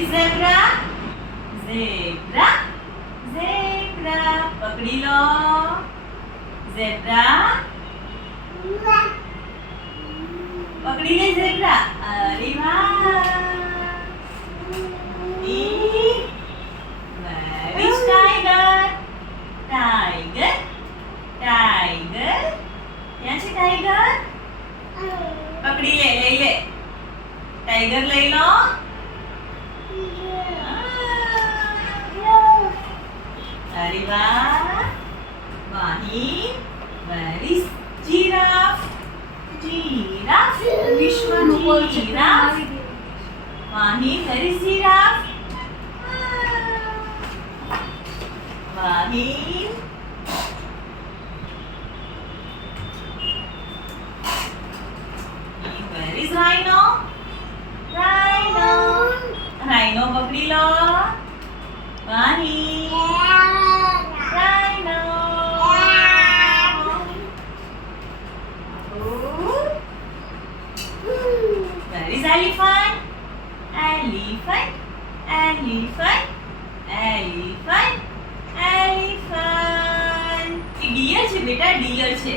Zebra zebra zebra પકડી લો zebra પકડી લે ઝેબ્રા અરે વાહ ઈ where is tiger tiger tiger ક્યાં છે ટાઈગર પકડી લે લઈ લે ટાઈગર લઈ લો અરે વાહ વાહી વેર ઇઝ જીરાફ જીરાફ વિશ્વનો જીરાફ વાહી વેર ઇઝ જીરાફ વાહી where is rhino rhino rhino પકડી લો વાહી elephant? Elephant, elephant, elephant, elephant. એ deer છે બેટા deer છે